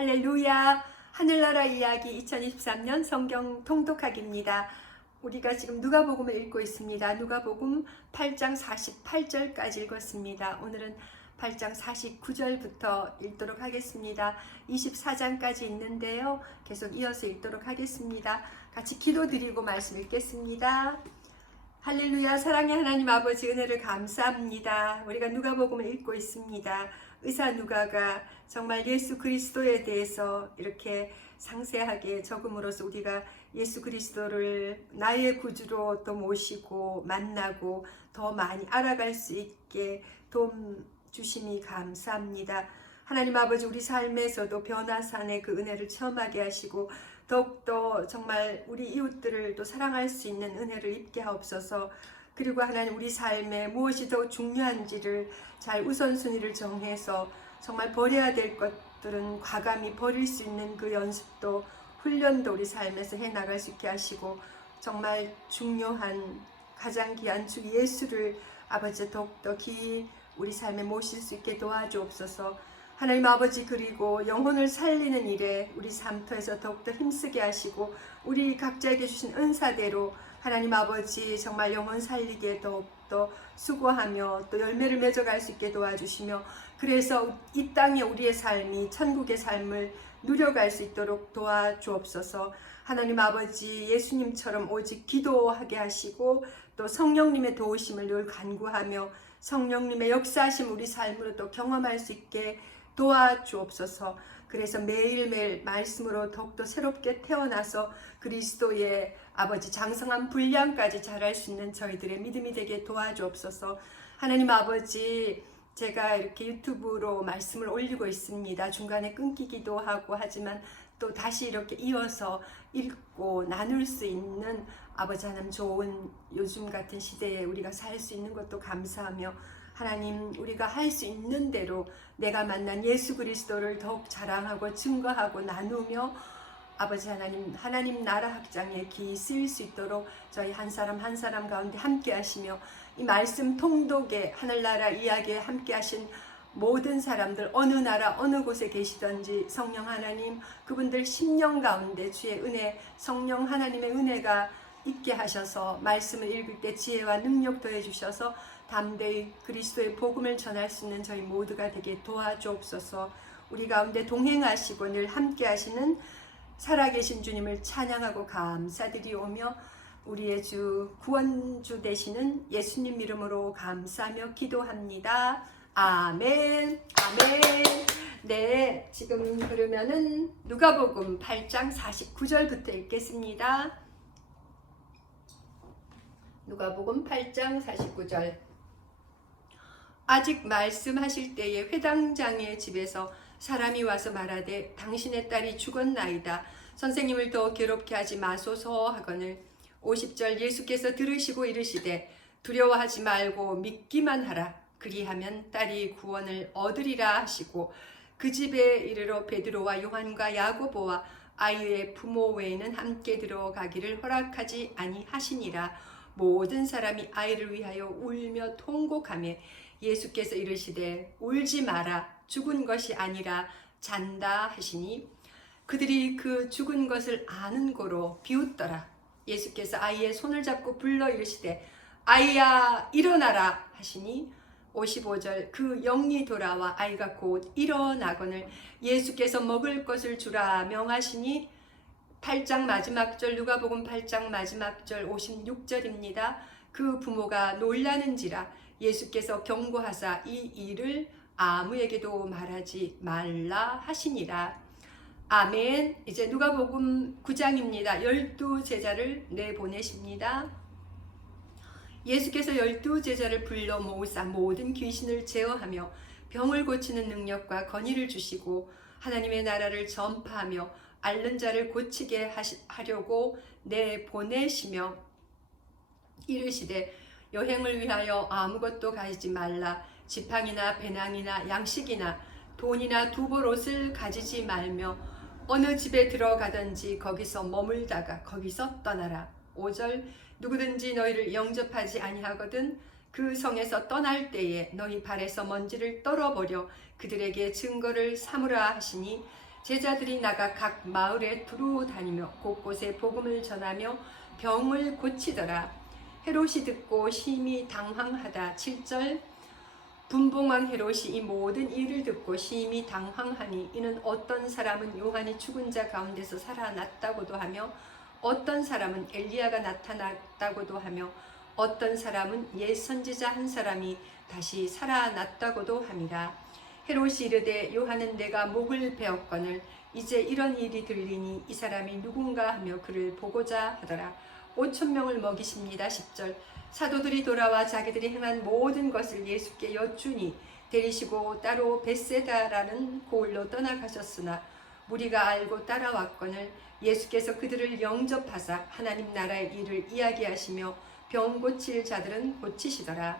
할렐루야. 하늘나라 이야기 2023년 성경 통독하기입니다. 우리가 지금 누가복음을 읽고 있습니다. 누가복음 8장 48절까지 읽었습니다. 오늘은 8장 49절부터 읽도록 하겠습니다. 24장까지 있는데요. 계속 이어서 읽도록 하겠습니다. 같이 기도드리고 말씀 읽겠습니다. 할렐루야. 사랑의 하나님 아버지, 은혜를 감사합니다. 우리가 누가복음을 읽고 있습니다. 의사 누가가 정말 예수 그리스도에 대해서 이렇게 상세하게 적음으로써 우리가 예수 그리스도를 나의 구주로 또 모시고 만나고 더 많이 알아갈 수 있게 도움 주심이 감사합니다. 하나님 아버지, 우리 삶에서도 변화산의 그 은혜를 체험하게 하시고 더욱더 정말 우리 이웃들을 또 사랑할 수 있는 은혜를 입게 하옵소서. 그리고 하나님, 우리 삶에 무엇이 더 중요한지를 잘 우선순위를 정해서 정말 버려야 될 것들은 과감히 버릴 수 있는 그 연습도 훈련도 우리 삶에서 해나갈 수 있게 하시고, 정말 중요한 가장 귀한 주 예수를 아버지 더욱더 귀히 우리 삶에 모실 수 있게 도와주옵소서. 하나님 아버지, 그리고 영혼을 살리는 일에 우리 삶터에서 더욱더 힘쓰게 하시고, 우리 각자에게 주신 은사대로 하나님 아버지 정말 영혼 살리기에 더욱더 수고하며 또 열매를 맺어갈 수 있게 도와주시며, 그래서 이 땅에 우리의 삶이 천국의 삶을 누려갈 수 있도록 도와주옵소서. 하나님 아버지, 예수님처럼 오직 기도하게 하시고 또 성령님의 도우심을 늘 간구하며 성령님의 역사하심 우리 삶으로 또 경험할 수 있게 도와주옵소서. 그래서 매일매일 말씀으로 더욱더 새롭게 태어나서 그리스도의 아버지 장성한 분량까지 자랄 수 있는 저희들의 믿음이 되게 도와주옵소서. 하나님 아버지, 제가 이렇게 유튜브로 말씀을 올리고 있습니다. 중간에 끊기기도 하고 하지만 또 다시 이렇게 이어서 읽고 나눌 수 있는 아버지 하나님 좋은 요즘 같은 시대에 우리가 살 수 있는 것도 감사하며, 하나님, 우리가 할 수 있는 대로 내가 만난 예수 그리스도를 더욱 자랑하고 증거하고 나누며 아버지 하나님, 하나님 나라 확장에 기히 쓰일 수 있도록 저희 한 사람 한 사람 가운데 함께 하시며, 이 말씀 통독에 하늘나라 이야기에 함께 하신 모든 사람들, 어느 나라 어느 곳에 계시던지 성령 하나님, 그분들 심령 가운데 주의 은혜, 성령 하나님의 은혜가 있게 하셔서 말씀을 읽을 때 지혜와 능력 더해 주셔서 담대히 그리스도의 복음을 전할 수 있는 저희 모두가 되게 도와주옵소서. 우리 가운데 동행하시고 늘 함께 하시는 살아계신 주님을 찬양하고 감사드리오며, 우리의 주 구원주 되시는 예수님 이름으로 감사하며 기도합니다. 아멘. 아멘. 네, 지금 그러면은 누가복음 8장 49절부터 읽겠습니다. 누가복음 8장 49절. 아직 말씀하실 때에 회당장의 집에서 사람이 와서 말하되 당신의 딸이 죽었나이다. 선생님을 더 괴롭게 하지 마소서 하거늘 50절. 예수께서 들으시고 이르시되 두려워하지 말고 믿기만 하라. 그리하면 딸이 구원을 얻으리라 하시고, 그 집에 이르러 베드로와 요한과 야고보와 아이의 부모 외에는 함께 들어가기를 허락하지 아니하시니라. 모든 사람이 아이를 위하여 울며 통곡하며 예수께서 이르시되 울지 마라. 죽은 것이 아니라 잔다 하시니, 그들이 그 죽은 것을 아는 고로 비웃더라. 예수께서 아이의 손을 잡고 불러 이르시되 아이야 일어나라 하시니, 55절. 그 영이 돌아와 아이가 곧 일어나거늘 예수께서 먹을 것을 주라 명하시니, 8장 마지막 절, 누가복음 8장 마지막 절 56절입니다. 그 부모가 놀라는지라 예수께서 경고하사 이 일을 아무에게도 말하지 말라 하시니라. 아멘. 이제 누가복음 9장입니다. 12제자를 내보내십니다. 예수께서 12제자를 불러 모으사 모든 귀신을 제어하며 병을 고치는 능력과 권위를 주시고 하나님의 나라를 전파하며 앓는 자를 고치게 하려고 내보내시며 이르시되 여행을 위하여 아무것도 가지지 말라. 지팡이나 배낭이나 양식이나 돈이나 두벌 옷을 가지지 말며 어느 집에 들어가든지 거기서 머물다가 거기서 떠나라. 5절. 누구든지 너희를 영접하지 아니하거든 그 성에서 떠날 때에 너희 발에서 먼지를 떨어버려 그들에게 증거를 삼으라 하시니, 제자들이 나가 각 마을에 두루 다니며 곳곳에 복음을 전하며 병을 고치더라. 헤롯이 듣고 심히 당황하다. 7절 분봉왕 헤롯이 이 모든 일을 듣고 심히 당황하니 이는 어떤 사람은 요한이 죽은 자 가운데서 살아났다고도 하며 어떤 사람은 엘리야가 나타났다고도 하며 어떤 사람은 옛 선지자 한 사람이 다시 살아났다고도 함이라. 헤롯이 이르되 요한은 내가 목을 베었거늘 이제 이런 일이 들리니 이 사람이 누군가 하며 그를 보고자 하더라. 5,000명을 먹이십니다. 10절 사도들이 돌아와 자기들이 행한 모든 것을 예수께 여쭈니 데리시고 따로 벳세다라는 고을로 떠나가셨으나 무리가 알고 따라왔거늘 예수께서 그들을 영접하사 하나님 나라의 일을 이야기하시며 병 고칠 자들은 고치시더라.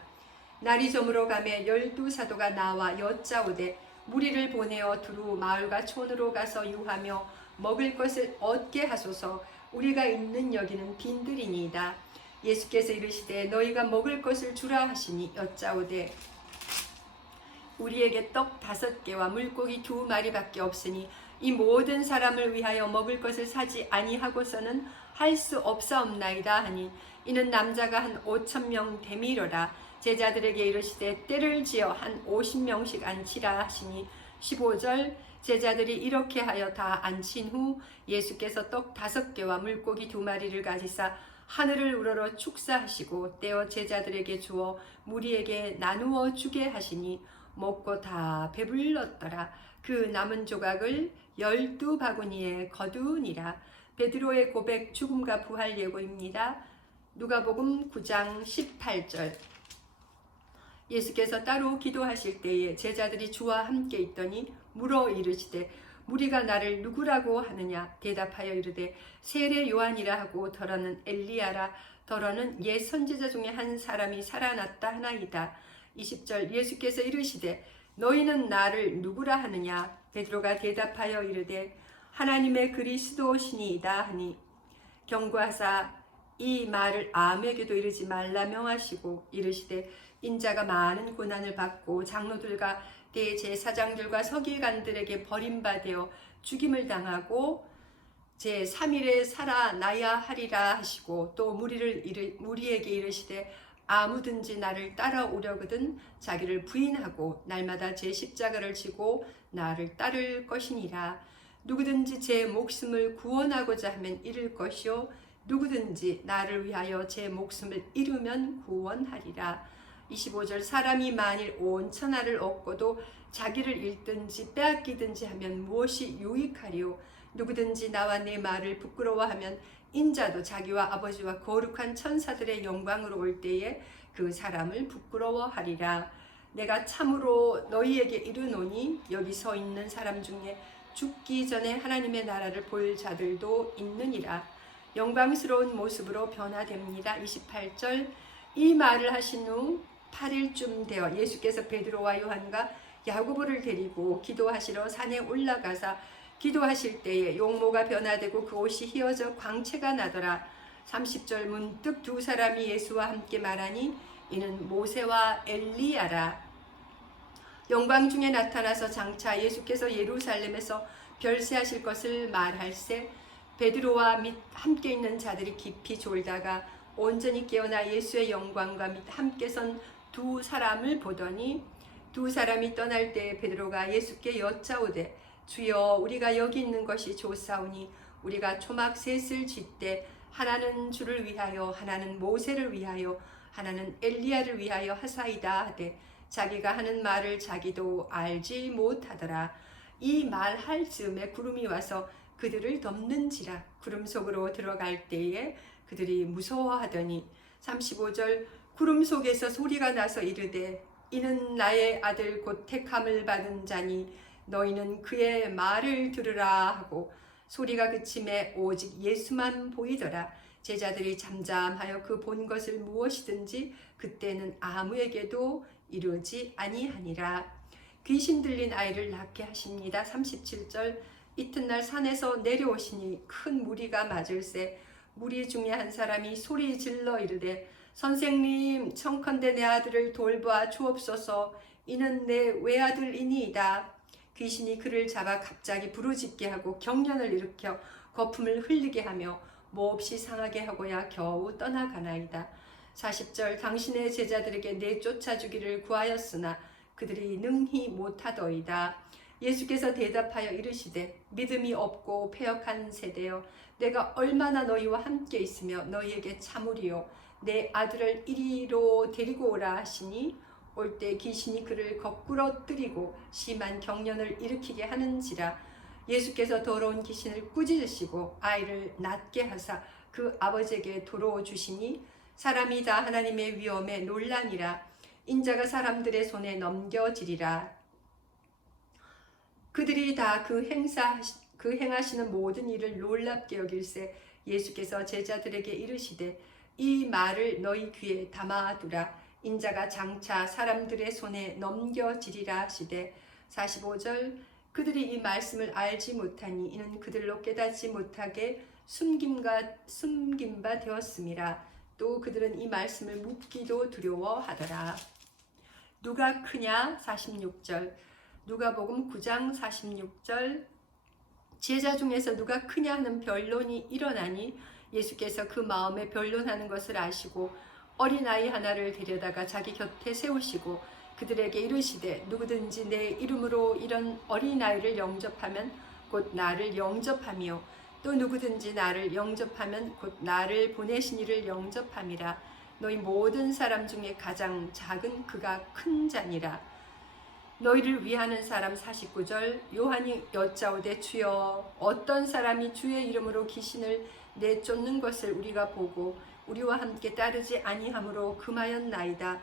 날이 저물어 가매 12사도가 나와 여짜오되 무리를 보내어 두루 마을과 촌으로 가서 유하며 먹을 것을 얻게 하소서. 우리가 있는 여기는 빈들이니이다. 예수께서 이르시되 너희가 먹을 것을 주라 하시니 여짜오되 우리에게 떡 5개와 물고기 2마리밖에 없으니 이 모든 사람을 위하여 먹을 것을 사지 아니하고서는 할 수 없사옵나이다 하니 이는 남자가 한 5,000명 되미러라. 제자들에게 이르시되 때를 지어 한 50명씩 앉히라 하시니 15절 제자들이 이렇게 하여 다 앉힌 후 예수께서 떡 5개와 물고기 2마리를 가지사 하늘을 우러러 축사하시고 떼어 제자들에게 주어 무리에게 나누어 주게 하시니 먹고 다 배불렀더라. 그 남은 조각을 12바구니에 거두니라. 베드로의 고백 죽음과 부활 예고입니다. 누가복음 9장 18절 예수께서 따로 기도하실 때에 제자들이 주와 함께 있더니 물어 이르시되 무리가 나를 누구라고 하느냐. 대답하여 이르되 세례 요한이라 하고 더러는 엘리야라 더러는 옛 선지자 중에 한 사람이 살아났다 하나이다. 20절 예수께서 이르시되 너희는 나를 누구라 하느냐. 베드로가 대답하여 이르되 하나님의 그리스도시니이다 하니 경고하사 이 말을 아무에게도 이르지 말라 명하시고 이르시되 인자가 많은 고난을 받고 장로들과 대제사장들과 서기관들에게 버림받아 죽임을 당하고 제3일에 살아나야 하리라 하시고 또 무리에게 이르시되 아무든지 나를 따라오려거든 자기를 부인하고 날마다 제 십자가를 지고 나를 따를 것이니라. 누구든지 제 목숨을 구원하고자 하면 잃을 것이요 누구든지 나를 위하여 제 목숨을 잃으면 구원하리라. 25절 사람이 만일 온 천하를 얻고도 자기를 잃든지 빼앗기든지 하면 무엇이 유익하리요. 누구든지 나와 내 말을 부끄러워하면 인자도 자기와 아버지와 거룩한 천사들의 영광으로 올 때에 그 사람을 부끄러워하리라. 내가 참으로 너희에게 이르노니 여기 서 있는 사람 중에 죽기 전에 하나님의 나라를 볼 자들도 있느니라. 영광스러운 모습으로 변화됩니다. 28절 이 말을 하신 후 8일쯤 되어 예수께서 베드로와 요한과 야고보를 데리고 기도하시러 산에 올라가사 기도하실 때에 용모가 변화되고 그 옷이 휘어져 광채가 나더라. 30절 문득 두 사람이 예수와 함께 말하니 이는 모세와 엘리야라. 영광 중에 나타나서 장차 예수께서 예루살렘에서 별세하실 것을 말할세 베드로와 및 함께 있는 자들이 깊이 졸다가 온전히 깨어나 예수의 영광과 및 함께 선 두 사람을 보더니 두 사람이 떠날 때 베드로가 예수께 여짜오되 주여 우리가 여기 있는 것이 좋사오니 우리가 초막 셋을 짓되 하나는 주를 위하여 하나는 모세를 위하여 하나는 엘리야를 위하여 하사이다 하되 자기가 하는 말을 자기도 알지 못하더라. 이 말할 즈음에 구름이 와서 그들을 덮는지라. 구름 속으로 들어갈 때에 그들이 무서워하더니 35절 구름 속에서 소리가 나서 이르되 이는 나의 아들 곧 택함을 받은 자니 너희는 그의 말을 들으라 하고 소리가 그침에 오직 예수만 보이더라. 제자들이 잠잠하여 그 본 것을 무엇이든지 그때는 아무에게도 이르지 아니하니라. 귀신 들린 아이를 낳게 하십니다. 37절 이튿날 산에서 내려오시니 큰 무리가 맞을세 무리 중에 한 사람이 소리 질러 이르되 선생님 청컨대 내 아들을 돌보아 주옵소서 이는 내 외아들이니이다. 귀신이 그를 잡아 갑자기 부르짖게 하고 경련을 일으켜 거품을 흘리게 하며 몹시 상하게 하고야 겨우 떠나가나이다. 40절 당신의 제자들에게 내쫓아 주기를 구하였으나 그들이 능히 못하더이다. 예수께서 대답하여 이르시되 믿음이 없고 패역한 세대여 내가 얼마나 너희와 함께 있으며 너희에게 참으리요 내 아들을 이리로 데리고 오라 하시니 올 때 귀신이 그를 거꾸로 뜨리고 심한 경련을 일으키게 하는지라. 예수께서 더러운 귀신을 꾸짖으시고 아이를 낫게 하사 그 아버지에게 도로 주시니 사람이 다 하나님의 위엄에 놀라니라. 인자가 사람들의 손에 넘겨지리라. 그들이 다 그 행하시는 모든 일을 놀랍게 여길세 예수께서 제자들에게 이르시되 이 말을 너희 귀에 담아두라. 인자가 장차 사람들의 손에 넘겨지리라 하시되 45절 그들이 이 말씀을 알지 못하니 이는 그들로 깨닫지 못하게 숨김바 되었음이라. 또 그들은 이 말씀을 묻기도 두려워하더라. 누가 크냐 46절 누가복음 9장 46절 제자 중에서 누가 크냐 하는 변론이 일어나니 예수께서 그 마음에 변론하는 것을 아시고 어린아이 하나를 데려다가 자기 곁에 세우시고 그들에게 이르시되 누구든지 내 이름으로 이런 어린아이를 영접하면 곧 나를 영접하며 또 누구든지 나를 영접하면 곧 나를 보내신 이를 영접함이라. 너희 모든 사람 중에 가장 작은 그가 큰 자니라. 너희를 위하는 사람 49절 요한이 여짜오되 주여 어떤 사람이 주의 이름으로 귀신을 내쫓는 것을 우리가 보고 우리와 함께 따르지 아니하므로 금하였나이다.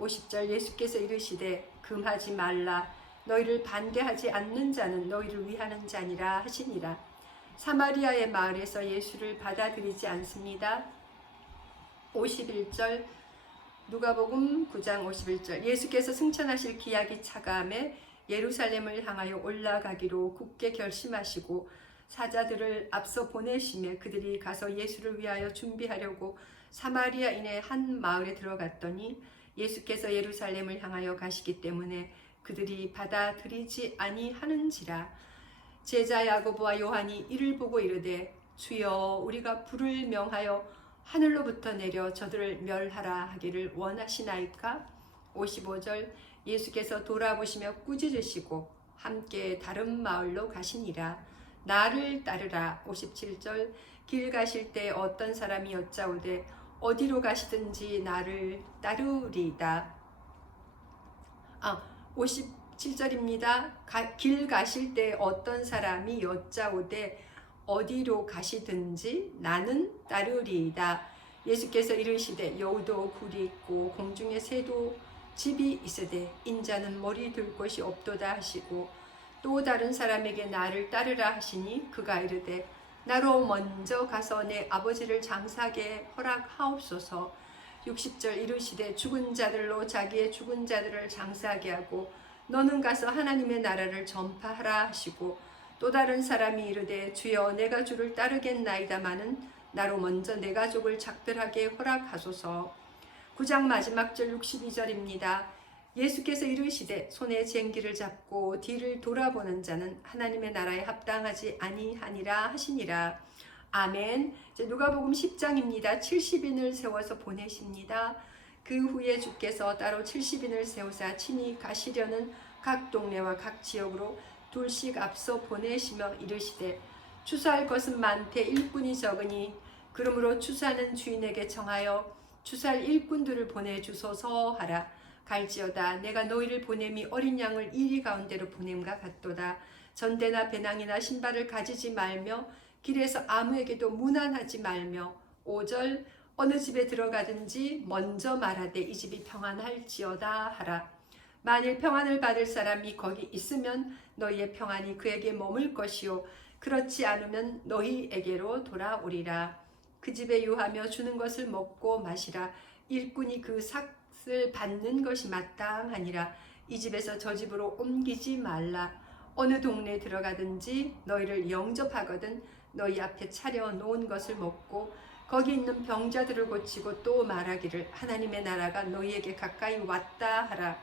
50절 예수께서 이르시되 금하지 말라. 너희를 반대하지 않는 자는 너희를 위하는 자니라 하시니라. 사마리아의 마을에서 예수를 받아들이지 않습니다. 51절 누가복음 9장 51절 예수께서 승천하실 기약이 차가함에 예루살렘을 향하여 올라가기로 굳게 결심하시고 사자들을 앞서 보내시며 그들이 가서 예수를 위하여 준비하려고 사마리아인의 한 마을에 들어갔더니 예수께서 예루살렘을 향하여 가시기 때문에 그들이 받아들이지 아니하는지라. 제자 야고보와 요한이 이를 보고 이르되 주여 우리가 불을 명하여 하늘로부터 내려 저들을 멸하라 하기를 원하시나이까? 55절 예수께서 돌아보시며 꾸짖으시고 함께 다른 마을로 가시니라. 나를 따르라. 57절 길 가실 때 어떤 사람이 여짜오되 어디로 가시든지 나를 따르리이다. 57절입니다. 길 가실 때 어떤 사람이 여짜오되 어디로 가시든지 나는 따르리이다. 예수께서 이르시되 여우도 굴이 있고 공중에 새도 집이 있으되 인자는 머리 둘 곳이 없도다 하시고 또 다른 사람에게 나를 따르라 하시니 그가 이르되 나로 먼저 가서 내 아버지를 장사하게 허락하옵소서. 60절 이르시되 죽은 자들로 자기의 죽은 자들을 장사하게 하고 너는 가서 하나님의 나라를 전파하라 하시고 또 다른 사람이 이르되 주여 내가 주를 따르겠나이다마는 나로 먼저 내 가족을 작별하게 허락하소서. 9장 마지막 절 62절입니다. 예수께서 이르시되 손에 쟁기를 잡고 뒤를 돌아보는 자는 하나님의 나라에 합당하지 아니하니라 하시니라. 아멘. 이제 누가복음 10장입니다. 70인을 세워서 보내십니다. 그 후에 주께서 따로 70인을 세우사 친히 가시려는 각 동네와 각 지역으로 둘씩 앞서 보내시며 이르시되 추수할 것은 많되 일꾼이 적으니 그러므로 추수하는 주인에게 청하여 추수할 일꾼들을 보내주소서 하라. 갈지어다 내가 너희를 보냄이 어린 양을 이리 가운데로 보냄과 같도다. 전대나 배낭이나 신발을 가지지 말며 길에서 아무에게도 무난하지 말며 5절 어느 집에 들어가든지 먼저 말하되 이 집이 평안할지어다 하라. 만일 평안을 받을 사람이 거기 있으면 너희의 평안이 그에게 머물 것이요 그렇지 않으면 너희에게로 돌아오리라. 그 집에 유하며 주는 것을 먹고 마시라. 일꾼이 그 삭을 받는 것이 마땅하니라. 이 집에서 저 집으로 옮기지 말라. 어느 동네에 들어가든지 너희를 영접하거든 너희 앞에 차려 놓은 것을 먹고 거기 있는 병자들을 고치고 또 말하기를 하나님의 나라가 너희에게 가까이 왔다 하라.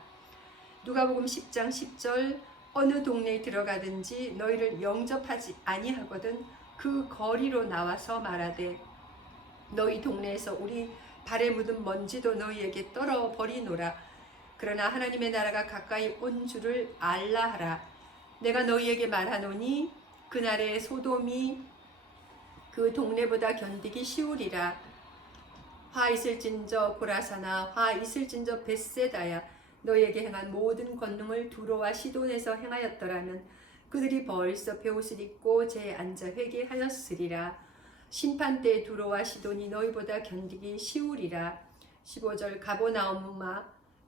누가복음 10장 10절 어느 동네에 들어가든지 너희를 영접하지 아니하거든 그 거리로 나와서 말하되 너희 동네에서 우리 발에 묻은 먼지도 너희에게 떨어 버리노라. 그러나 하나님의 나라가 가까이 온 줄을 알라 하라. 내가 너희에게 말하노니 그날에 소돔이 그 동네보다 견디기 쉬우리라. 화 있을진저 고라사나 화 있을진저 벳세다야. 너희에게 행한 모든 권능을 두로와 시돈에서 행하였더라면 그들이 벌써 베옷을 입고 제 앉아 회개하였으리라. 심판 때 두로와 시돈이 너희보다 견디기 쉬우리라. 15절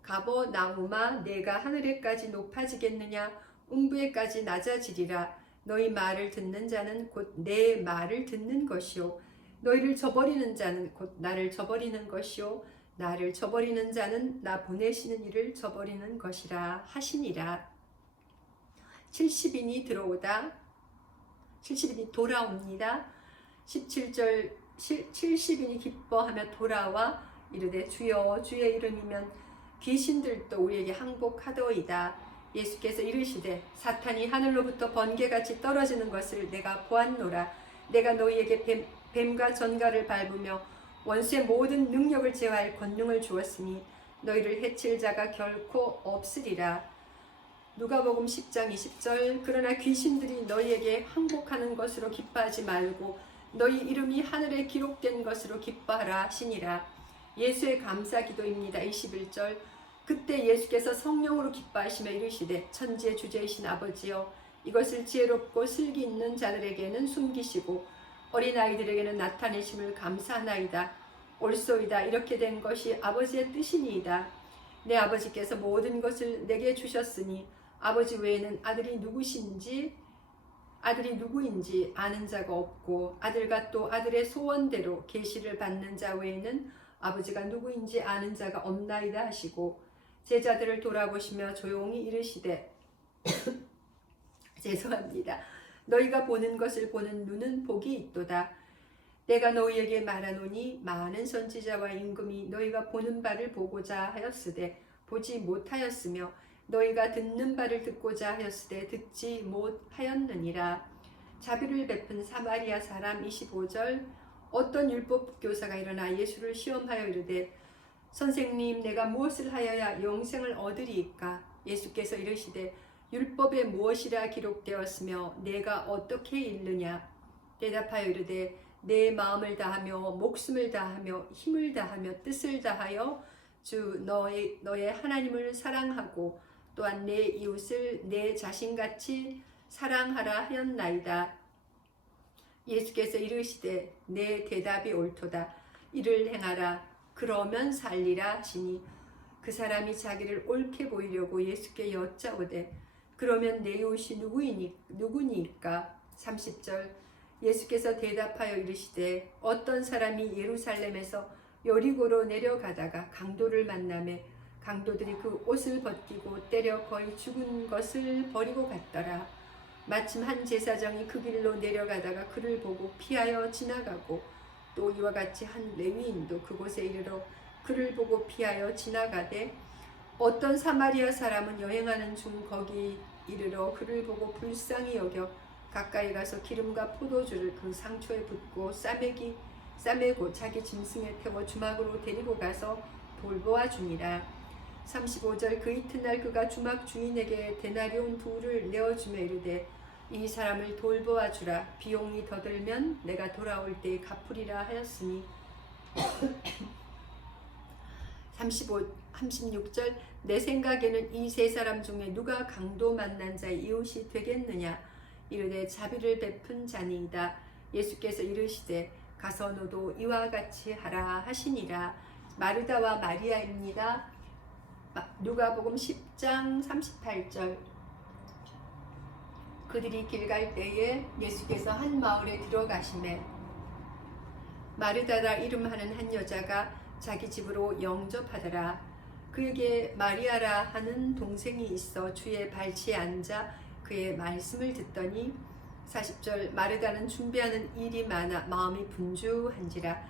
가버나우마 내가 하늘에까지 높아지겠느냐 음부에까지 낮아지리라. 너희 말을 듣는 자는 곧 내 말을 듣는 것이요 너희를 저버리는 자는 곧 나를 저버리는 것이요 나를 저버리는 자는 나 보내시는 이를 저버리는 것이라 하시니라. 70인이 돌아옵니다. 17절 70인이 기뻐하며 돌아와 이르되 주여 주의 이름이면 귀신들도 우리에게 항복하더이다. 예수께서 이르시되 사탄이 하늘로부터 번개같이 떨어지는 것을 내가 보았노라. 내가 너희에게 뱀과 전갈을 밟으며 원수의 모든 능력을 제어할 권능을 주었으니 너희를 해칠 자가 결코 없으리라. 누가복음 10장 20절 그러나 귀신들이 너희에게 항복하는 것으로 기뻐하지 말고 너희 이름이 하늘에 기록된 것으로 기뻐하라 하시니라. 예수의 감사 기도입니다. 21절 그때 예수께서 성령으로 기뻐하시며 이르시되 천지의 주제이신 아버지여 이것을 지혜롭고 슬기 있는 자들에게는 숨기시고 어린아이들에게는 나타내심을 감사하나이다. 옳소이다. 이렇게 된 것이 아버지의 뜻이니이다. 내 아버지께서 모든 것을 내게 주셨으니 아버지 외에는 아들이 누구인지 아는 자가 없고 아들과 또 아들의 소원대로 계시를 받는 자 외에는 아버지가 누구인지 아는 자가 없나이다 하시고 제자들을 돌아보시며 조용히 이르시되 죄송합니다. 너희가 보는 것을 보는 눈은 복이 있도다. 내가 너희에게 말하노니 많은 선지자와 임금이 너희가 보는 바를 보고자 하였으되 보지 못하였으며 너희가 듣는 바를 듣고자 하였으되 듣지 못하였느니라. 자비를 베푼 사마리아 사람 25절 어떤 율법 교사가 일어나 예수를 시험하여 이르되 선생님 내가 무엇을 하여야 영생을 얻으리이까? 예수께서 이르시되 율법에 무엇이라 기록되었으며 내가 어떻게 읽느냐? 대답하여 이르되 내 마음을 다하며 목숨을 다하며 힘을 다하며 뜻을 다하여 주 너의 하나님을 사랑하고 또한 내 이웃을 내 자신같이 사랑하라 하였나이다. 예수께서 이르시되 내 대답이 옳도다. 이를 행하라. 그러면 살리라 하시니 그 사람이 자기를 옳게 보이려고 예수께 여짜오되 그러면 내 이웃이 누구니까? 30절 예수께서 대답하여 이르시되 어떤 사람이 예루살렘에서 여리고로 내려가다가 강도를 만나매 강도들이 그 옷을 벗기고 때려 거의 죽은 것을 버리고 갔더라. 마침 한 제사장이 그 길로 내려가다가 그를 보고 피하여 지나가고 또 이와 같이 한 레위인도 그곳에 이르러 그를 보고 피하여 지나가되 어떤 사마리아 사람은 여행하는 중 거기 이르러 그를 보고 불쌍히 여겨 가까이 가서 기름과 포도주를 그 상초에 붓고 싸매고 자기 짐승에 태워 주막으로 데리고 가서 돌보아 주니라. 35절 그 이튿날 그가 주막 주인에게 데나리온 둘을 내어주며 이르되 이 사람을 돌보아 주라. 비용이 더 들면 내가 돌아올 때 갚으리라 하였으니 36절 내 생각에는 이 세 사람 중에 누가 강도 만난 자의 이웃이 되겠느냐? 이르되 자비를 베푼 자니이다. 예수께서 이르시되 가서 너도 이와 같이 하라 하시니라. 마르다와 마리아입니다. 누가복음 10장 38절 그들이 길 갈 때에 예수께서 한 마을에 들어가시매 마르다라 이름하는 한 여자가 자기 집으로 영접하더라. 그에게 마리아라 하는 동생이 있어 주의 발치에 앉아 그의 말씀을 듣더니 40절 마르다는 준비하는 일이 많아 마음이 분주한지라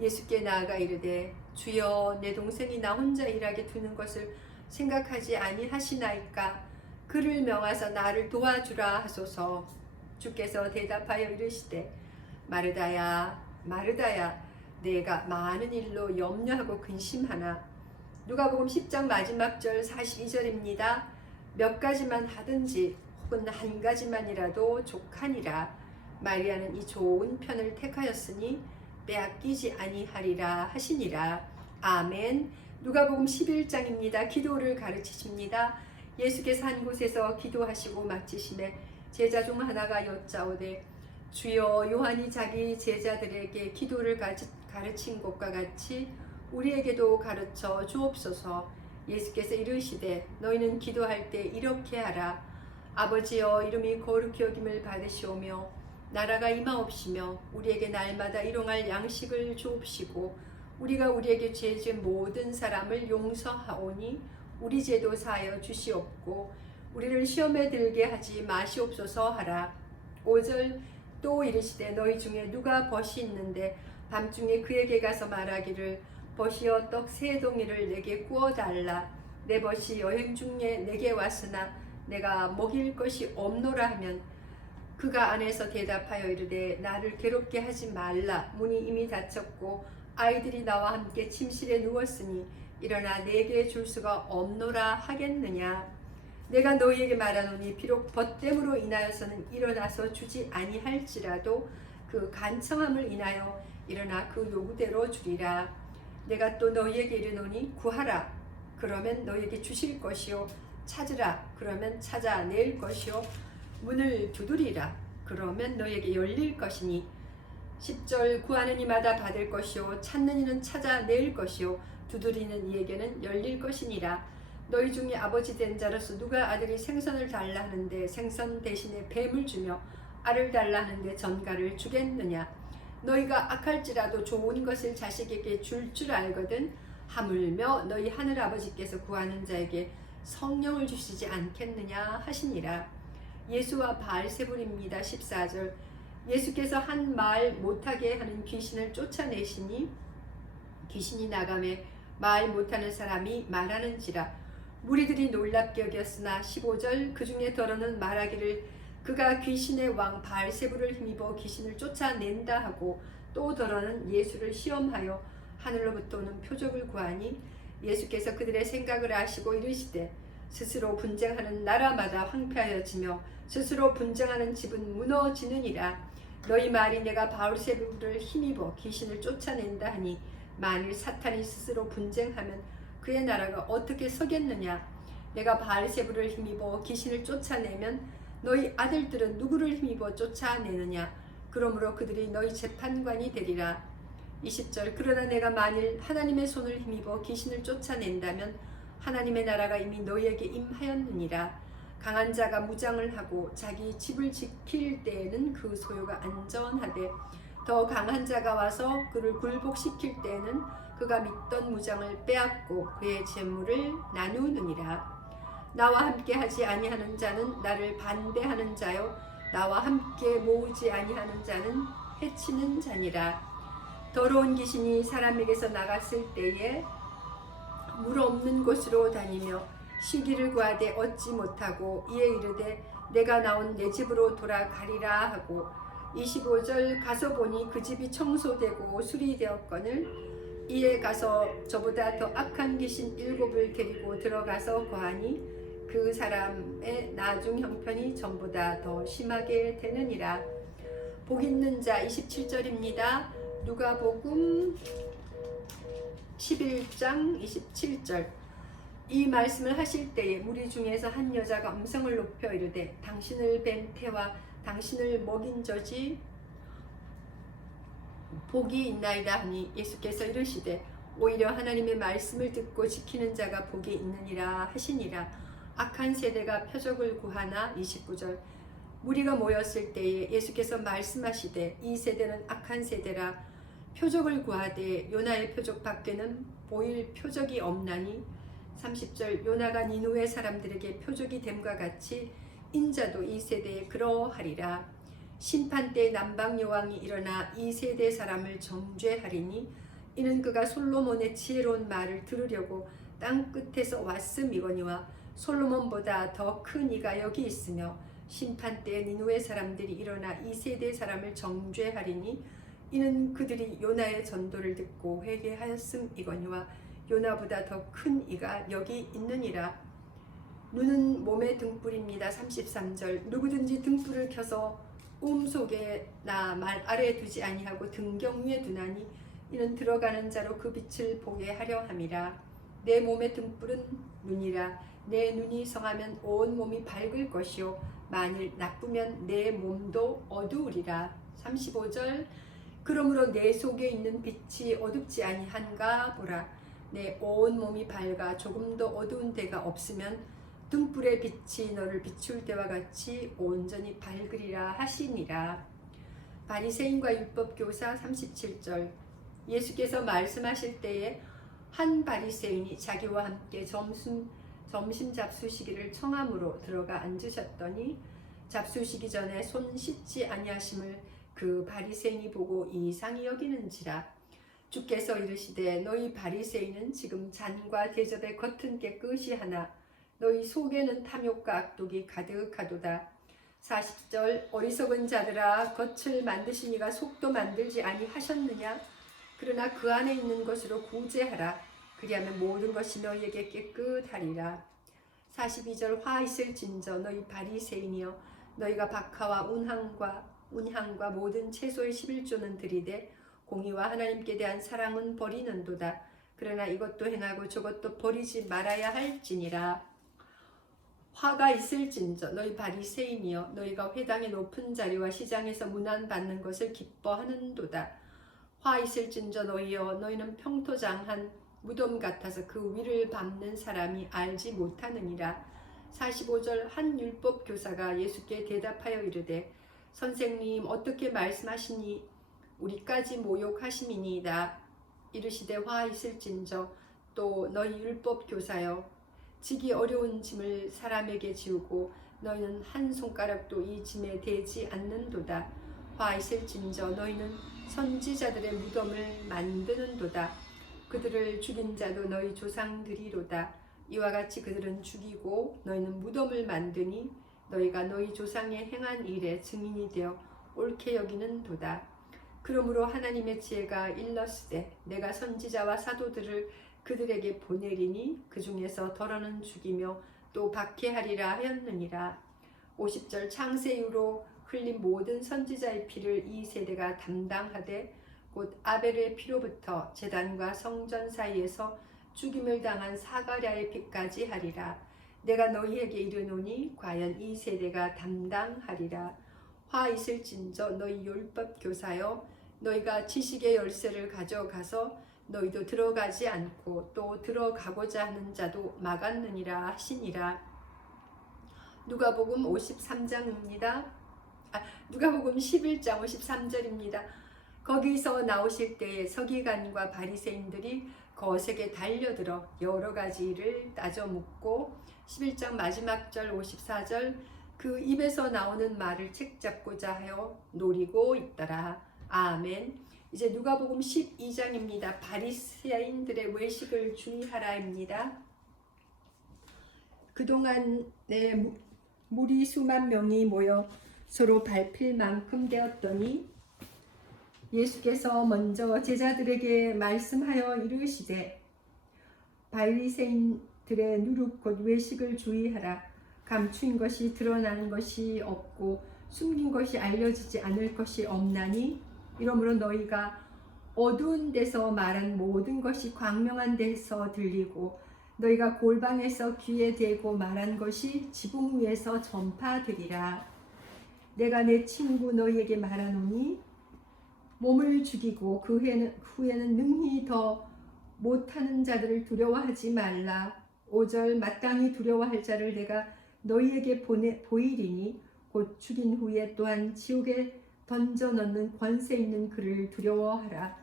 예수께 나아가 이르되 주여 내 동생이 나 혼자 일하게 두는 것을 생각하지 아니하시나이까? 그를 명하사 나를 도와주라 하소서. 주께서 대답하여 이르시되 마르다야 마르다야 내가 많은 일로 염려하고 근심하나. 누가복음 10장 마지막 절 42절입니다. 몇 가지만 하든지 혹은 한 가지만이라도 족하니라. 마리아는 이 좋은 편을 택하였으니 빼앗기지 아니하리라 하시니라. 아멘. 누가복음 11장입니다. 기도를 가르치십니다. 예수께서 한 곳에서 기도하시고 마치심에 제자 중 하나가 여짜오되 주여 요한이 자기 제자들에게 기도를 가르친 것과 같이 우리에게도 가르쳐 주옵소서. 예수께서 이르시되 너희는 기도할 때 이렇게 하라. 아버지여 이름이 거룩히 여김을 받으시오며 나라가 임하옵시며 우리에게 날마다 일용할 양식을 주옵시고 우리가 우리에게 죄 지은 모든 사람을 용서하오니 우리 죄도 사하여 주시옵고 우리를 시험에 들게 하지 마시옵소서 하라. 5절 또 이르시되 너희 중에 누가 벗이 있는데 밤중에 그에게 가서 말하기를 벗이여 떡 3덩이를 내게 구워달라. 내 벗이 여행 중에 내게 왔으나 내가 먹일 것이 없노라 하면 그가 안에서 대답하여 이르되 나를 괴롭게 하지 말라. 문이 이미 닫혔고 아이들이 나와 함께 침실에 누웠으니 일어나 내게 줄 수가 없노라 하겠느냐. 내가 너희에게 말하노니 비록 벗됨으로 인하여서는 일어나서 주지 아니할지라도 그 간청함을 인하여 일어나 그 요구대로 주리라. 내가 또 너희에게 이르노니 구하라 그러면 너희에게 주실 것이요 찾으라 그러면 찾아낼 것이요 문을 두드리라 그러면 너희에게 열릴 것이니 10절 구하는 이마다 받을 것이요 찾는 이는 찾아낼 것이요 두드리는 이에게는 열릴 것이니라. 너희 중에 아버지 된 자로서 누가 아들이 생선을 달라 하는데 생선 대신에 뱀을 주며 알을 달라 하는데 전갈을 주겠느냐. 너희가 악할지라도 좋은 것을 자식에게 줄 줄 알거든 하물며 너희 하늘아버지께서 구하는 자에게 성령을 주시지 않겠느냐 하시니라. 예수와 바알세불입니다. 14절 예수께서 한 말 못하게 하는 귀신을 쫓아내시니 귀신이 나가매 말 못하는 사람이 말하는지라. 무리들이 놀랍게 여겼으나 15절 그 중에 더러는 말하기를 그가 귀신의 왕 바알세불을 힘입어 귀신을 쫓아낸다 하고 또 더러는 예수를 시험하여 하늘로부터 오는 표적을 구하니 예수께서 그들의 생각을 아시고 이르시되 스스로 분쟁하는 나라마다 황폐하여지며 스스로 분쟁하는 집은 무너지느니라. 너희 말이 내가 바알세불을 힘입어 귀신을 쫓아낸다 하니 만일 사탄이 스스로 분쟁하면 그의 나라가 어떻게 서겠느냐. 내가 바알세불을 힘입어 귀신을 쫓아내면 너희 아들들은 누구를 힘입어 쫓아내느냐. 그러므로 그들이 너희 재판관이 되리라. 20절 그러나 내가 만일 하나님의 손을 힘입어 귀신을 쫓아낸다면 하나님의 나라가 이미 너희에게 임하였느니라. 강한 자가 무장을 하고 자기 집을 지킬 때에는 그 소유가 안전하되 더 강한 자가 와서 그를 굴복시킬 때에는 그가 믿던 무장을 빼앗고 그의 재물을 나누느니라. 나와 함께 하지 아니하는 자는 나를 반대하는 자요 나와 함께 모으지 아니하는 자는 해치는 자니라. 더러운 귀신이 사람에게서 나갔을 때에 물 없는 곳으로 다니며 쉬기를 구하되 얻지 못하고 이에 이르되 내가 나온 내 집으로 돌아가리라 하고 25절 가서 보니 그 집이 청소되고 수리되었거늘 이에 가서 저보다 더 악한 귀신 7을 데리고 들어가서 거하니 그 사람의 나중 형편이 전보다 더 심하게 되느니라. 복 있는 자 27절입니다. 누가복음 11장 27절 이 말씀을 하실 때에 무리 중에서 한 여자가 음성을 높여 이르되 당신을 뵌 태와 당신을 먹인 저지 복이 있나이다 하니 예수께서 이르시되 오히려 하나님의 말씀을 듣고 지키는 자가 복이 있느니라 하시니라. 악한 세대가 표적을 구하나. 29절 무리가 모였을 때에 예수께서 말씀하시되 이 세대는 악한 세대라 표적을 구하되 요나의 표적 밖에는 보일 표적이 없나니. 30절 요나가 니누의 사람들에게 표적이 됨과 같이 인자도 이 세대에 그러하리라. 심판 때 남방 여왕이 일어나 이 세대 사람을 정죄하리니 이는 그가 솔로몬의 지혜로운 말을 들으려고 땅 끝에서 왔음이거니와 솔로몬보다 더 큰 이가 여기 있으며 심판 때에 니느웨 사람들이 일어나 이 세대 사람을 정죄하리니 이는 그들이 요나의 전도를 듣고 회개하였음이거니와 요나보다 더 큰 이가 여기 있느니라. 눈은 몸의 등불입니다. 33절 누구든지 등불을 켜서 속에나 말 아래에 두지 아니하고 등경 위에 두나니 이는 들어가는 자로 그 빛을 보게 하려 함이라. 내 몸의 등불은 눈이라. 내 눈이 성하면 온 몸이 밝을 것이요 만일 나쁘면 내 몸도 어두우리라. 35절 그러므로 내 속에 있는 빛이 어둡지 아니한가 보라. 내 온 몸이 밝아 조금도 어두운 데가 없으면 등불의 빛이 너를 비출 때와 같이 온전히 밝으리라 하시니라. 바리새인과 율법교사 37절 예수께서 말씀하실 때에 한 바리새인이 자기와 함께 점심 잡수시기를 청함으로 들어가 앉으셨더니 잡수시기 전에 손 씻지 아니하심을 그 바리새인이 보고 이상히 여기는지라. 주께서 이르시되 너희 바리새인은 지금 잔과 대접의 겉은 깨끗이 하나 너희 속에는 탐욕과 악독이 가득하도다. 40절 어리석은 자들아 겉을 만드신 이가 속도 만들지 아니하셨느냐. 그러나 그 안에 있는 것으로 구제하라. 그리하면 모든 것이 너희에게 깨끗하리라. 42절 화 있을진저 너희 바리새인이여 너희가 박하와 운향과 모든 채소의 11조는 드리되 공의와 하나님께 대한 사랑은 버리는도다. 그러나 이것도 행하고 저것도 버리지 말아야 할지니라. 화가 있을진저 너희 바리새인이여 너희가 회당의 높은 자리와 시장에서 문안받는 것을 기뻐하는도다. 화 있을진저 너희여 너희는 평토장한 무덤 같아서 그 위를 밟는 사람이 알지 못하느니라. 45절 한 율법 교사가 예수께 대답하여 이르되 선생님 어떻게 말씀하시니 우리까지 모욕하심이니이다. 이르시되 화 있을진저 또 너희 율법 교사여 지기 어려운 짐을 사람에게 지우고 너희는 한 손가락도 이 짐에 대지 않는도다. 화 있을진저 너희는 선지자들의 무덤을 만드는도다. 그들을 죽인 자도 너희 조상들이로다. 이와 같이 그들은 죽이고 너희는 무덤을 만드니 너희가 너희 조상의 행한 일에 증인이 되어 옳게 여기는도다. 그러므로 하나님의 지혜가 일렀으되 내가 선지자와 사도들을 그들에게 보내리니 그 중에서 더러는 죽이며 또 박해하리라 하였느니라. 50절 창세 이후로 흘린 모든 선지자의 피를 이 세대가 담당하되 곧 아벨의 피로부터 제단과 성전 사이에서 죽임을 당한 사가랴의 피까지 하리라. 내가 너희에게 이르노니 과연 이 세대가 담당하리라. 화 있을진저 너희 율법 교사여 너희가 지식의 열쇠를 가져가서 너희도 들어가지 않고 또 들어가고자 하는 자도 막았느니라 하시니라. 누가복음 53장입니다. 누가복음 11장 53절입니다. 거기서 나오실 때에 서기관과 바리새인들이 거색에 달려들어 여러 가지 일을 따져 묻고 11장 마지막 절 54절 그 입에서 나오는 말을 책잡고자 하여 노리고 있더라. 아멘. 이제 누가복음 12장입니다. 바리새인들의 외식을 주의하라입니다. 그동안에 무리 수만 명이 모여 서로 밟힐 만큼 되었더니 예수께서 먼저 제자들에게 말씀하여 이르시되 바리새인들의 누룩 곧 외식을 주의하라. 감추인 것이 드러나는 것이 없고 숨긴 것이 알려지지 않을 것이 없나니 이러므로 너희가 어두운 데서 말한 모든 것이 광명한 데서 들리고 너희가 골방에서 귀에 대고 말한 것이 지붕 위에서 전파되리라. 내가 내 친구 너희에게 말하노니 몸을 죽이고 그 후에는 능히 더 못하는 자들을 두려워하지 말라. 5절 마땅히 두려워할 자를 내가 너희에게 보이리니 곧 죽인 후에 또한 지옥에 던져 넣는 권세 있는 그를 두려워하라.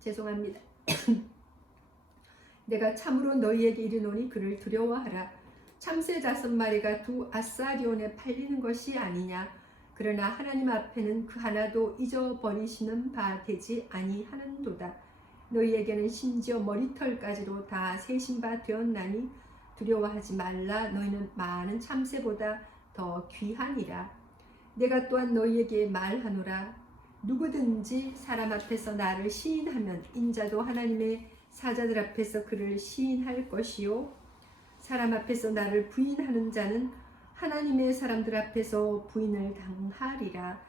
죄송합니다. 내가 참으로 너희에게 이르노니 그를 두려워하라. 참새 5마리가 두 아사리온에 팔리는 것이 아니냐. 그러나 하나님 앞에는 그 하나도 잊어버리시는 바 되지 아니하는도다. 너희에게는 심지어 머리털까지도 다 세신 바 되었나니 두려워하지 말라. 너희는 많은 참새보다 더 귀하니라. 내가 또한 너희에게 말하노라. 누구든지 사람 앞에서 나를 시인하면 인자도 하나님의 사자들 앞에서 그를 시인할 것이요, 사람 앞에서 나를 부인하는 자는 하나님의 사람들 앞에서 부인을 당하리라.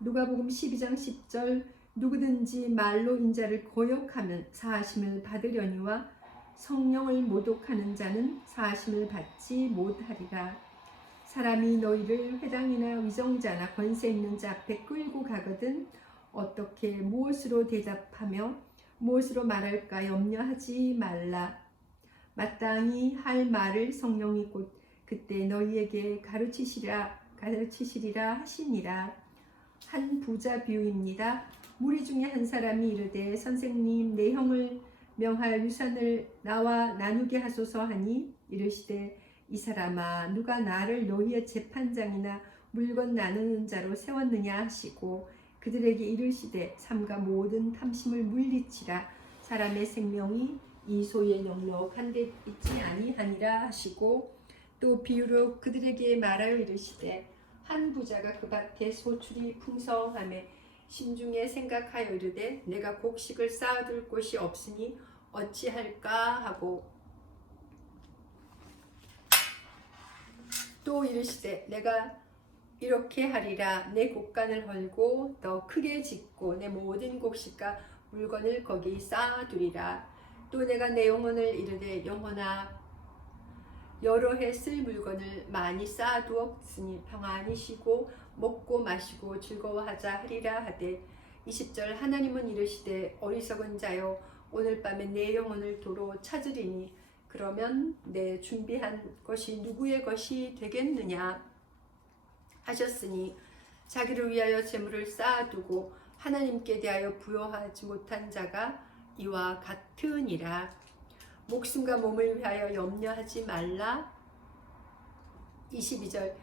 누가복음 12장 10절. 누구든지 말로 인자를 거역하면 사하심을 받으려니와 성령을 모독하는 자는 사하심을 받지 못하리라. 사람이 너희를 회당이나 위정자나 권세 있는 자 앞에 끌고 가거든 어떻게 무엇으로 대답하며 무엇으로 말할까 염려하지 말라. 마땅히 할 말을 성령이 곧 그때 너희에게 가르치시리라 하시니라. 한 부자 비유입니다. 무리 중에 한 사람이 이르되 선생님, 내 형을 명할 유산을 나와 나누게 하소서 하니 이르시되 이 사람아, 누가 나를 너희의 재판장이나 물건 나누는 자로 세웠느냐 하시고 그들에게 이르시되 삼가 모든 탐심을 물리치라. 사람의 생명이 이 소에 넉넉한 데 있지 아니하니라 하시고 또 비유로 그들에게 말하여 이르시되 한 부자가 그 밭에 소출이 풍성하매 심중에 생각하여 이르되 내가 곡식을 쌓아둘 곳이 없으니 어찌할까 하고 또 이르시되 내가 이렇게 하리라. 내 곡간을 헐고 더 크게 짓고 내 모든 곡식과 물건을 거기 쌓아두리라. 또 내가 내 영혼을 이르되 영혼아, 여러 해 쓸 물건을 많이 쌓아두었으니 평안히 쉬고 먹고 마시고 즐거워하자 하리라 하되 20절. 하나님은 이르시되 어리석은 자여, 오늘 밤에 내 영혼을 도로 찾으리니 그러면 내 준비한 것이 누구의 것이 되겠느냐 하셨으니 자기를 위하여 재물을 쌓아두고 하나님께 대하여 부여하지 못한 자가 이와 같으니라. 목숨과 몸을 위하여 염려하지 말라. 22절.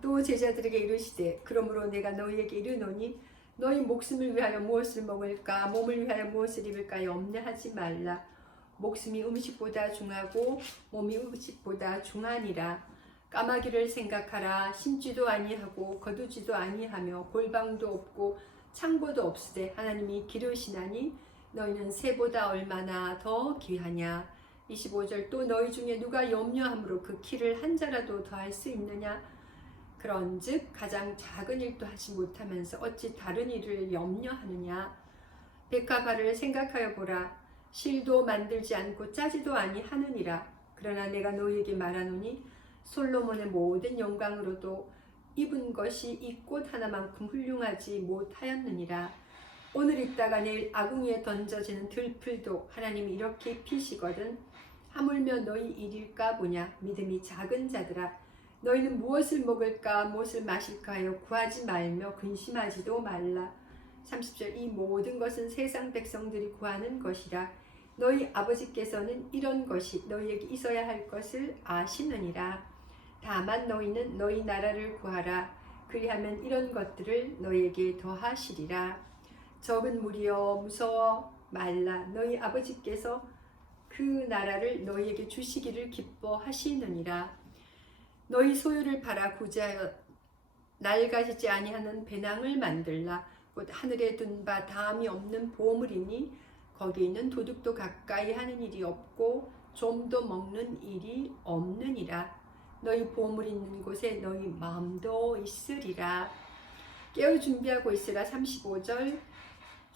또 제자들에게 이르시되 그러므로 내가 너희에게 이르노니 너희 목숨을 위하여 무엇을 먹을까 몸을 위하여 무엇을 입을까 염려하지 말라. 목숨이 음식보다 중하고 몸이 음식보다 중하니라. 까마귀를 생각하라. 심지도 아니하고 거두지도 아니하며 골방도 없고 창고도 없으되 하나님이 기르시나니 너희는 새보다 얼마나 더 귀하냐. 25절. 또 너희 중에 누가 염려함으로 그 키를 한 자라도 더할 수 있느냐. 그런즉 가장 작은 일도 하지 못하면서 어찌 다른 일을 염려하느냐. 백합화를 생각하여 보라. 실도 만들지 않고 짜지도 아니하느니라. 그러나 내가 너희에게 말하노니 솔로몬의 모든 영광으로도 입은 것이 이 꽃 하나만큼 훌륭하지 못하였느니라. 오늘 있다가 내일 아궁이에 던져지는 들풀도 하나님이 이렇게 피시거든 하물며 너희 일일까 보냐. 믿음이 작은 자들아, 너희는 무엇을 먹을까 무엇을 마실까 하여 구하지 말며 근심하지도 말라. 30절. 이 모든 것은 세상 백성들이 구하는 것이라. 너희 아버지께서는 이런 것이 너희에게 있어야 할 것을 아시느니라. 다만 너희는 너희 나라를 구하라. 그리하면 이런 것들을 너희에게 더하시리라. 적은 무리여 무서워 말라. 너희 아버지께서 그 나라를 너희에게 주시기를 기뻐하시느니라. 너희 소유를 팔아 구제하여 낡아지지 아니하는 배낭을 만들라. 곧 하늘에 둔 바 다함이 없는 보물이니 거기 있는 도둑도 가까이 하는 일이 없고 좀도 먹는 일이 없느니라. 너희 보물 있는 곳에 너희 마음도 있으리라. 깨어 준비하고 있으라. 35절.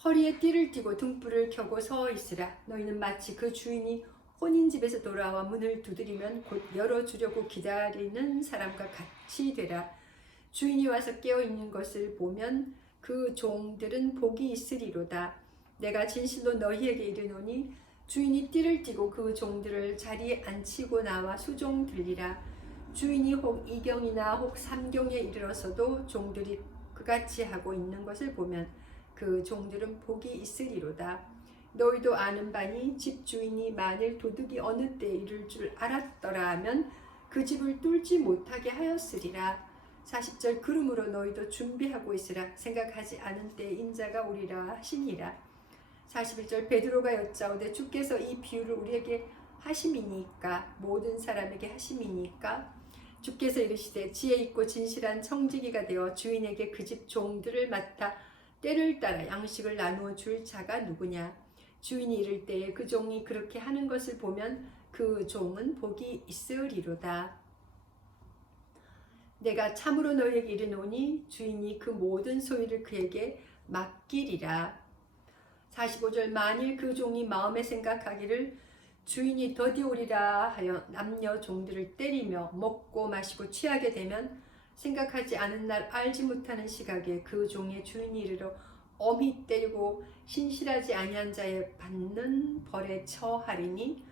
허리에 띠를 띠고 등불을 켜고 서 있으라. 너희는 마치 그 주인이 혼인집에서 돌아와 문을 두드리면 곧 열어주려고 기다리는 사람과 같이 되라. 주인이 와서 깨어있는 것을 보면 그 종들은 복이 있으리로다. 내가 진실로 너희에게 이르노니 주인이 띠를 띠고 그 종들을 자리에 앉히고 나와 수종 들리라. 주인이 혹 2경이나 혹 3경에 이르러서도 종들이 그같이 하고 있는 것을 보면 그 종들은 복이 있으리로다. 너희도 아는 바니 집 주인이 만일 도둑이 어느 때에 이를 줄 알았더라 하면 그 집을 뚫지 못하게 하였으리라. 40절. 그러므로 너희도 준비하고 있으라. 생각하지 않은 때에 인자가 오리라 하시니라. 41절 베드로가 여짜오되 주께서 이 비유를 우리에게 하심이니까 모든 사람에게 하심이니까 주께서 이르시되 지혜 있고 진실한 청지기가 되어 주인에게 그 집 종들을 맡아 때를 따라 양식을 나누어 줄 자가 누구냐. 주인이 이를 때에 그 종이 그렇게 하는 것을 보면 그 종은 복이 있으리로다. 내가 참으로 너희에게 이르노니 주인이 그 모든 소유를 그에게 맡기리라. 45절 만일 그 종이 마음에 생각하기를 주인이 더디오리라 하여 남녀 종들을 때리며 먹고 마시고 취하게 되면 생각하지 않은 날 알지 못하는 시각에 그 종의 주인이 이르러 엄히 때리고 신실하지 아니한 자의 받는 벌에 처하리니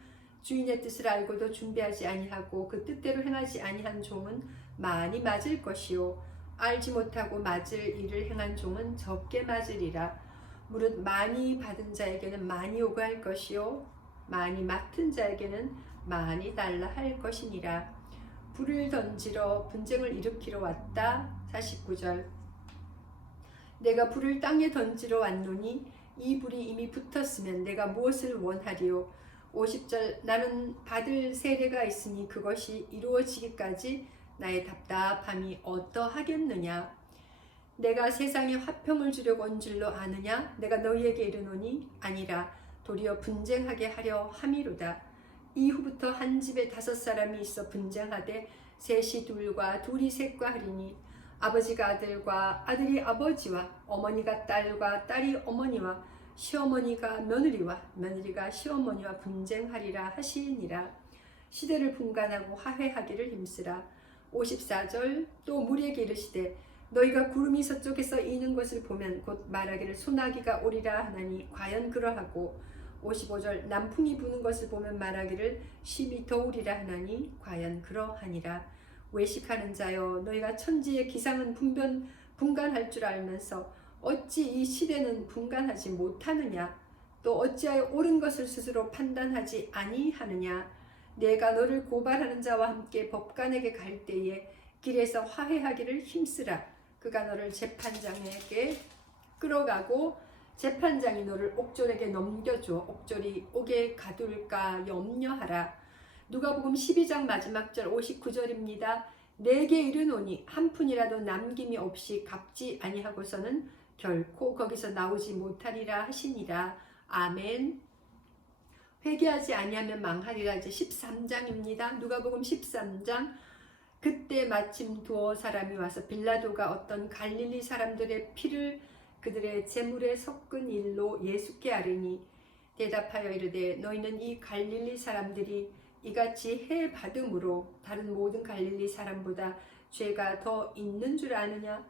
주인의 뜻을 알고도 준비하지 아니하고 그 뜻대로 행하지 아니한 종은 많이 맞을 것이요 알지 못하고 맞을 일을 행한 종은 적게 맞으리라. 무릇 많이 받은 자에게는 많이 요구할 것이요 많이 맡은 자에게는 많이 달라 할 것이니라. 불을 던지러 분쟁을 일으키러 왔다. 49절 내가 불을 땅에 던지러 왔노니 이 불이 이미 붙었으면 내가 무엇을 원하리요. 50절 나는 받을 세례가 있으니 그것이 이루어지기까지 나의 답답함이 어떠하겠느냐. 내가 세상에 화평을 주려고 온 줄로 아느냐. 내가 너희에게 이르노니 아니라 도리어 분쟁하게 하려 함이로다. 이후부터 한 집에 5사람이 있어 분쟁하되 셋이 둘과 둘이 셋과 하리니 아버지가 아들과 아들이 아버지와 어머니가 딸과 딸이 어머니와 시어머니가 며느리와 며느리가 시어머니와 분쟁하리라 하시니라. 시대를 분간하고 화해하기를 힘쓰라. 54절 또 무리에게 이르시되 너희가 구름이 서쪽에서 이는 것을 보면 곧 말하기를 소나기가 오리라 하나니 과연 그러하고 55절 남풍이 부는 것을 보면 말하기를 심히 더우리라 하나니 과연 그러하니라. 외식하는 자여 너희가 천지의 기상은 분간할 줄 알면서 어찌 이 시대는 분간하지 못하느냐. 또 어찌하여 옳은 것을 스스로 판단하지 아니하느냐. 내가 너를 고발하는 자와 함께 법관에게 갈 때에 길에서 화해하기를 힘쓰라. 그가 너를 재판장에게 끌어가고 재판장이 너를 옥졸에게 넘겨줘 옥졸이 옥에 가둘까 염려하라. 누가복음 12장 마지막 절 59절입니다. 내게 이르노니 한 푼이라도 남김이 없이 갚지 아니하고서는 결코 거기서 나오지 못하리라 하시니라. 아멘. 회개하지 아니하면 망하리라. 이제 13장입니다. 누가복음 13장 그때 마침 두어 사람이 와서 빌라도가 어떤 갈릴리 사람들의 피를 그들의 제물에 섞은 일로 예수께 아뢰니 대답하여 이르되 너희는 이 갈릴리 사람들이 이같이 해 받음으로 다른 모든 갈릴리 사람보다 죄가 더 있는 줄 아느냐.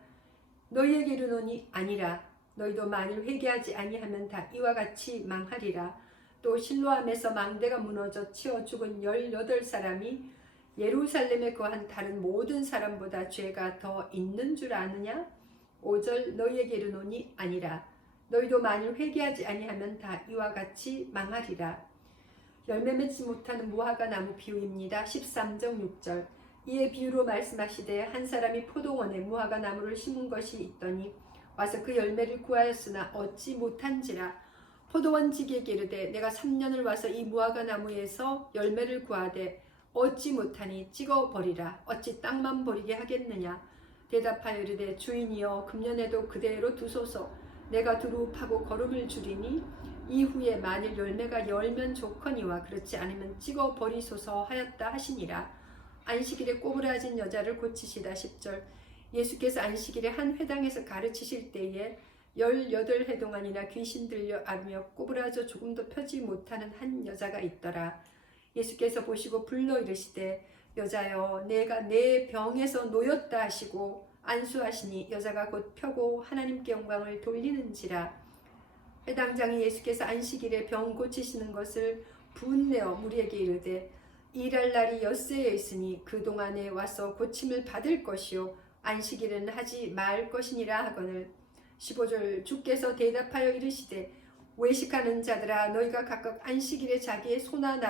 너희에게 이르노니 아니라. 너희도 만일 회개하지 아니하면 다 이와 같이 망하리라. 또 실로암에서 망대가 무너져 치어 죽은 18사람이 예루살렘에 거한 다른 모든 사람보다 죄가 더 있는 줄 아느냐. 5절 너희에게 이르노니 아니라. 너희도 만일 회개하지 아니하면 다 이와 같이 망하리라. 열매 맺지 못하는 무화과 나무 비유입니다. 13장 6절 이에 비유로 말씀하시되 한 사람이 포도원에 무화과 나무를 심은 것이 있더니 와서 그 열매를 구하였으나 얻지 못한지라. 포도원 지기에게 이르되 내가 3년을 와서 이 무화과 나무에서 열매를 구하되 얻지 못하니 찍어버리라. 어찌 땅만 버리게 하겠느냐. 대답하여 이르되 주인이여 금년에도 그대로 두소서. 내가 두루 파고 거름을 주리니 이후에 만일 열매가 열면 좋거니와 그렇지 않으면 찍어버리소서 하였다 하시니라. 안식일에 꼬부라진 여자를 고치시다. 10절 예수께서 안식일에 한 회당에서 가르치실 때에 18해 동안이나 귀신 들려 앓으며 꼬부라져 조금도 펴지 못하는 한 여자가 있더라. 예수께서 보시고 불러 이르시되 여자여 내가 내 병에서 놓였다 하시고 안수하시니 여자가 곧 펴고 하나님께 영광을 돌리는지라. 회당장이 예수께서 안식일에 병 고치시는 것을 분내어 무리에게 이르되 일할 날이 엿새에 있으니 그 동안에 와서 고침을 받을 것이요 안식일은 하지 말 것이니라 하거늘. 15절 주께서 대답하여 이르시되 외식하는 자들아 너희가 각각 안식일에 자기의 소나